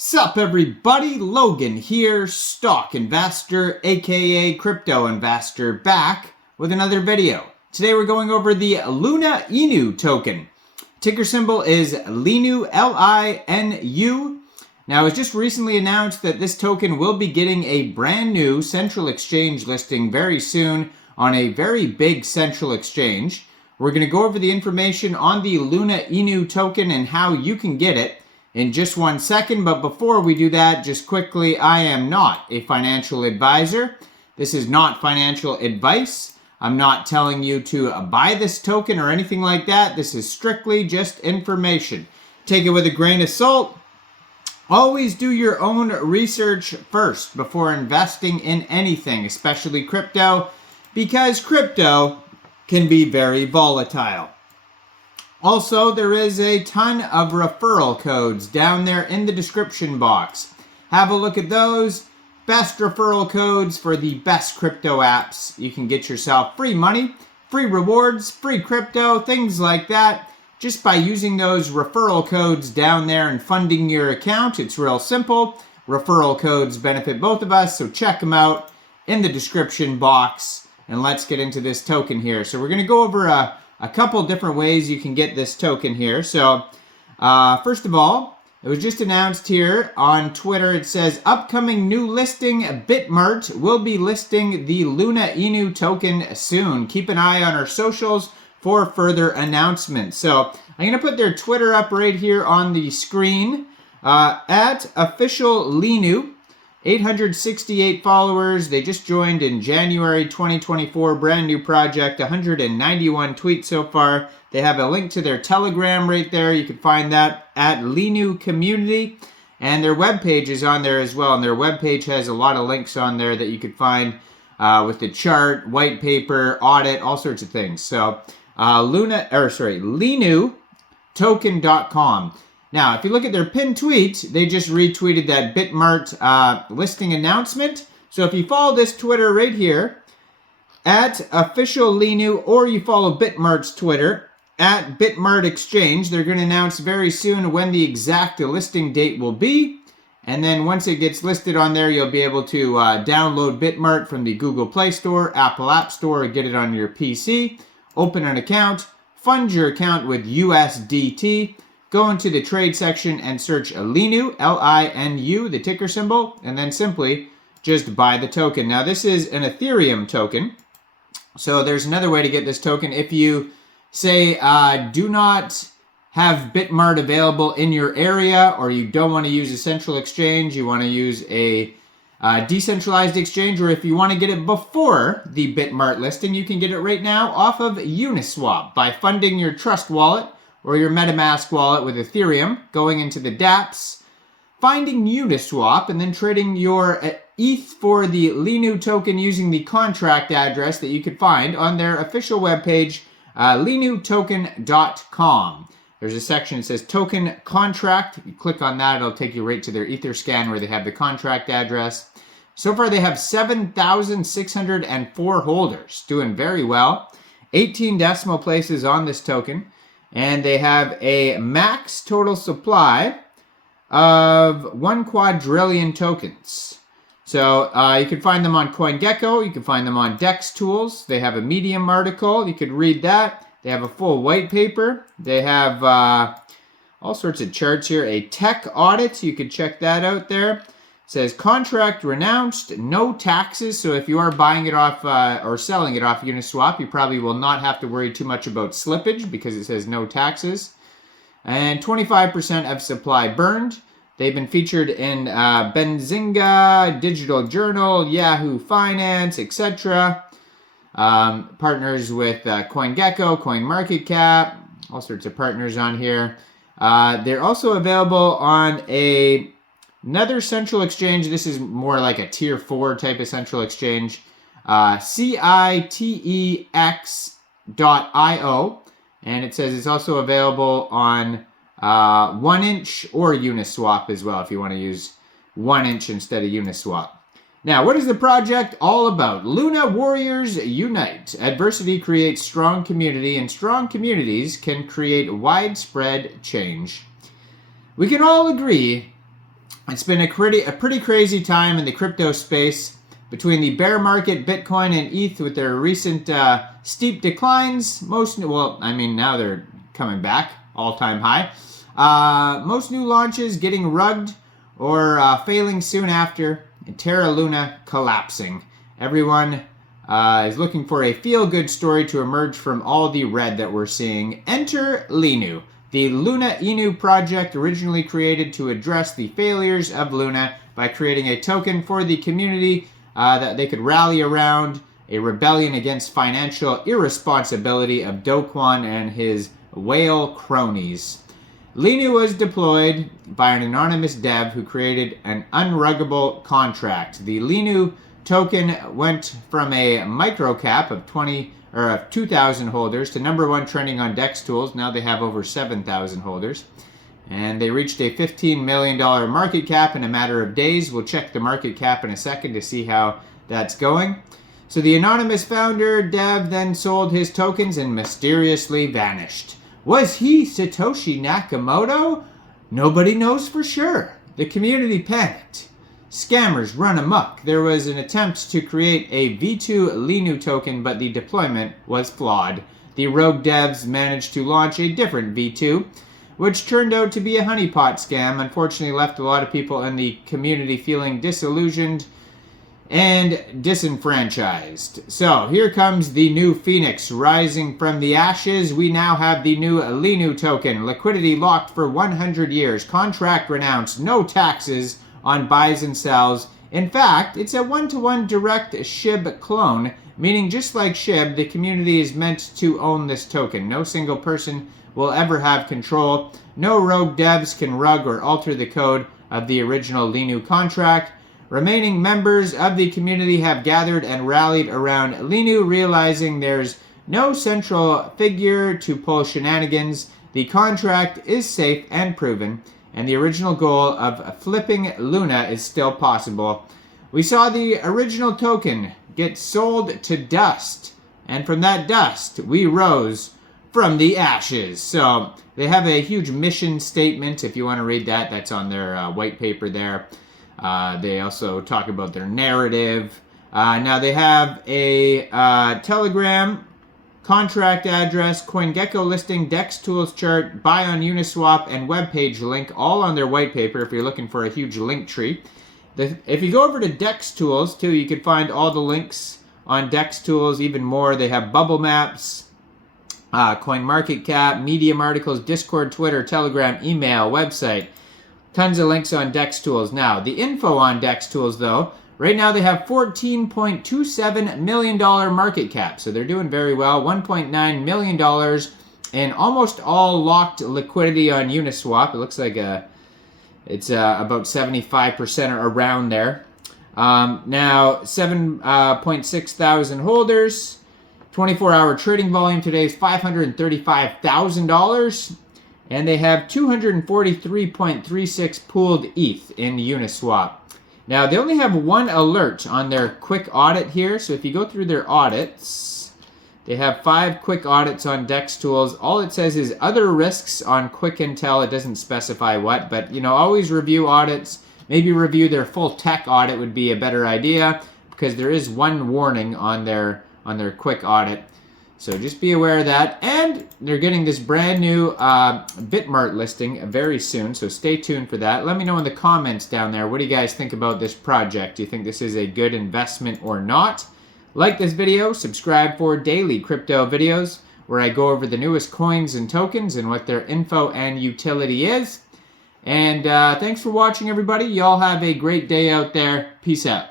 Sup everybody, Logan here, stock investor aka crypto investor, back with another video. Today we're going over the Linu token. Ticker symbol is Linu, L-I-N-U. Now it was just recently announced that this token will be getting a brand new central exchange listing very soon on a very big central exchange. We're going to go over the information on the Linu token and how you can get it in just 1 second, but before we do that, just quickly, I am not a financial advisor. This is not financial advice. I'm not telling you to buy this token or anything like that. This is strictly just information. Take it with a grain of salt. Always do your own research first before investing in anything, especially crypto, because crypto can be very volatile. Also, there is a ton of referral codes down there in the description box. Have a look at those. Best referral codes for the best crypto apps. You can get yourself free money, free rewards, free crypto, things like that. Just by using those referral codes down there and funding your account. It's real simple. Referral codes benefit both of us, so check them out in the description box. And let's get into this token here. So we're going to go over a couple different ways you can get this token here. So first of all, it was just announced here on Twitter. It says upcoming new listing, Bitmart will be listing the Linu token soon. Keep an eye on our socials for further announcements. So I'm going to put their Twitter up right here on the screen. At official Linu, 868 followers. They just joined in January 2024. Brand new project. 191 tweets so far. They have a link to their Telegram right there. You can find that at Linu Community. And their webpage is on there as well. And their webpage has a lot of links on there that you could find with the chart, white paper, audit, all sorts of things. So LinuToken.com. Now, if you look at their pinned tweet, they just retweeted that Bitmart listing announcement. So if you follow this Twitter right here, at official Linu, or you follow Bitmart's Twitter, at Bitmart Exchange, they're going to announce very soon when the exact listing date will be. And then once it gets listed on there, you'll be able to download Bitmart from the Google Play Store, Apple App Store, or get it on your PC. Open an account, fund your account with USDT. Go into the trade section and search Linu, L-I-N-U, the ticker symbol, and then simply just buy the token. Now this is an Ethereum token, so there's another way to get this token. If you say do not have Bitmart available in your area, or you don't want to use a central exchange, you want to use a decentralized exchange, or if you want to get it before the Bitmart listing, you can get it right now off of Uniswap by funding your Trust wallet or your MetaMask wallet with Ethereum, going into the dApps, finding Uniswap, and then trading your ETH for the Linu token using the contract address that you could find on their official webpage, linutoken.com. There's a section that says token contract. If you click on that, it'll take you right to their Etherscan where they have the contract address. So far, they have 7,604 holders, doing very well. 18 decimal places on this token. And they have a max total supply of 1 quadrillion tokens. So you can find them on CoinGecko. You can find them on Dex Tools. They have a Medium article. You could read that. They have a full white paper. They have all sorts of charts here. A tech audit. You could check that out there. It says contract renounced, no taxes. So if you are buying it off or selling it off Uniswap, you probably will not have to worry too much about slippage because it says no taxes. And 25% of supply burned. They've been featured in Benzinga, Digital Journal, Yahoo Finance, etc. Partners with CoinGecko, CoinMarketCap, all sorts of partners on here. They're also available on another central exchange. This is more like a tier 4 type of central exchange. KCEX.io. And it says it's also available on 1inch or Uniswap as well if you want to use 1inch instead of Uniswap. Now, what is the project all about? Luna Warriors Unite. Adversity creates strong community, and strong communities can create widespread change. We can all agree It's been a pretty crazy time in the crypto space between the bear market, Bitcoin and ETH with their recent steep declines. Now they're coming back, all-time high. Most new launches getting rugged or failing soon after, and Terra Luna collapsing. Everyone is looking for a feel-good story to emerge from all the red that we're seeing. Enter Linu. The Luna Inu project, originally created to address the failures of Luna by creating a token for the community that they could rally around, a rebellion against financial irresponsibility of Do Kwon and his whale cronies. Linu was deployed by an anonymous dev who created an unruggable contract. The Linu token went from a microcap of 2,000 holders to #1 trending on DEX tools. Now they have over 7,000 holders. And they reached a $15 million market cap in a matter of days. We'll check the market cap in a second to see how that's going. So the anonymous founder, dev, then sold his tokens and mysteriously vanished. Was he Satoshi Nakamoto? Nobody knows for sure. The community panicked. Scammers run amok. There was an attempt to create a V2 Linu token, but the deployment was flawed. The rogue devs managed to launch a different V2, which turned out to be a honeypot scam. Unfortunately, left a lot of people in the community feeling disillusioned and disenfranchised. So here comes the new phoenix rising from the ashes. We now have the new Linu token. Liquidity locked for 100 years. Contract renounced. No taxes on buys and sells. In fact, it's a 1-to-1 direct SHIB clone, meaning just like SHIB, the community is meant to own this token. No single person will ever have control. No rogue devs can rug or alter the code of the original Linu contract. Remaining members of the community have gathered and rallied around Linu, realizing there's no central figure to pull shenanigans. The contract is safe and proven, and the original goal of flipping Luna is still possible. We saw the original token get sold to dust, and from that dust, we rose from the ashes. So they have a huge mission statement. If you want to read that, that's on their white paper there. They also talk about their narrative. Now they have a Telegram contract address, CoinGecko listing, DEX tools chart, buy on Uniswap, and webpage link, all on their white paper if you're looking for a huge link tree. If you go over to DEX tools, too, you can find all the links on DEX tools, even more. They have bubble maps, CoinMarketCap, Medium articles, Discord, Twitter, Telegram, email, website. Tons of links on DEX tools. Now, the info on DEX tools, though, right now they have $14.27 million market cap. So they're doing very well. $1.9 million and almost all locked liquidity on Uniswap. It looks like it's about 75% around there. Now, 7.6 thousand holders. 24-hour trading volume today is $535,000. And they have 243.36 pooled ETH in Uniswap. Now, they only have one alert on their quick audit here. So if you go through their audits, they have 5 quick audits on DEX tools. All it says is other risks on quick intel. It doesn't specify what, but always review audits. Maybe review their full tech audit would be a better idea, because there is one warning on their quick audit. So just be aware of that. And they're getting this brand new Bitmart listing very soon, so stay tuned for that. Let me know in the comments down there, what do you guys think about this project? Do you think this is a good investment or not? Like this video, subscribe for daily crypto videos where I go over the newest coins and tokens and what their info and utility is. And thanks for watching, everybody. Y'all have a great day out there. Peace out.